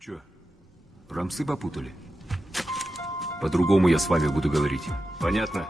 чё, рамсы попутали? По-другому я с вами буду говорить. Понятно?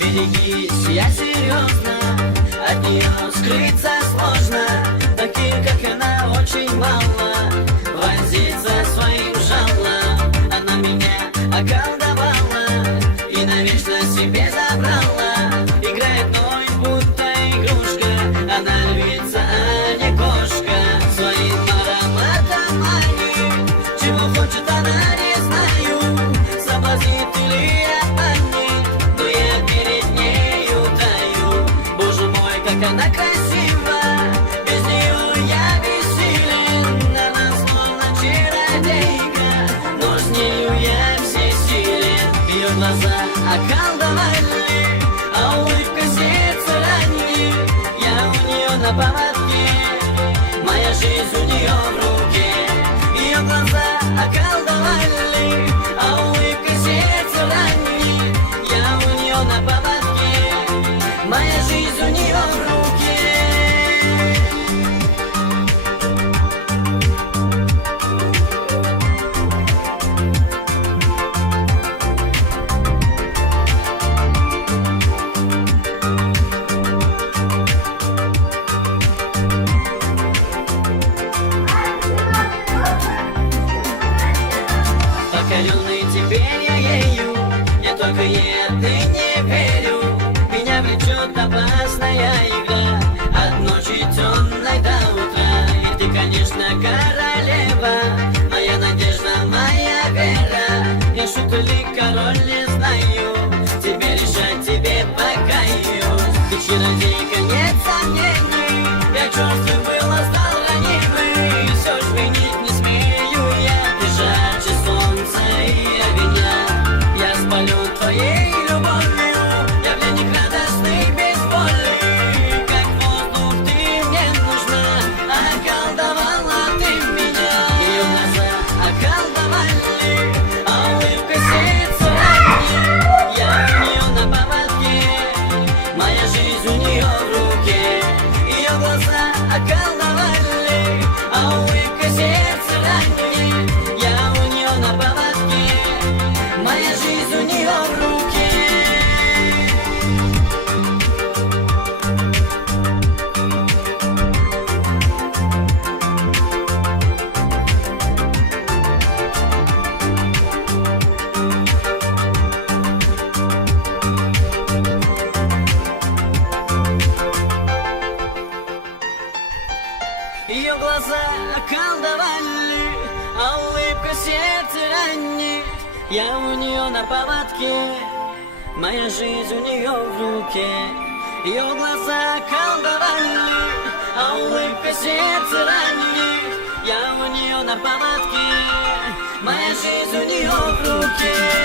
Берегись, я серьезно, от нее скрыться сложно. Таких, как она, очень мало, возиться своим жалом. Она меня околдовала и навечно себе забрала. Играет мной, будто игрушка, она львица, а не кошка. Своим ароматом манит, чего хочет она, не знаю. Соблазнит или обманет, но я перед нею таю. Боже мой, как она красива, без нее я бессилен. Она словно чародейка, но с нею я всесилен. Ее глаза околдовали, а улыбка сердце ранит. Я у нее на поводке, моя жизнь у нее в руке. Ее глаза околдовали, а улыбка сердце ранит. Я у нее на поводке, моя жизнь у нее в руке. Покоренный теперь я ею, я только ей отныне верю. Меня влечет опасная игра, от ночи темной до утра. И ты, конечно, королева, моя надежда, моя вера. Я шутка ли король, не знаю, тебе решать, тебе покаюсь. Ты чародейка, нет сомнений, я черствый был, а стал ранимый. Все ж винить не смею я, ты жарче солнца и огня. Я спалю моя жизнь у нее в руке. Ее глаза околдовали, а улыбка сердце ранит. Я у нее на поводке, моя жизнь у нее в руке. Ее глаза околдовали, а улыбка сердце ранит. Я у нее на поводке, моя жизнь у нее в руке.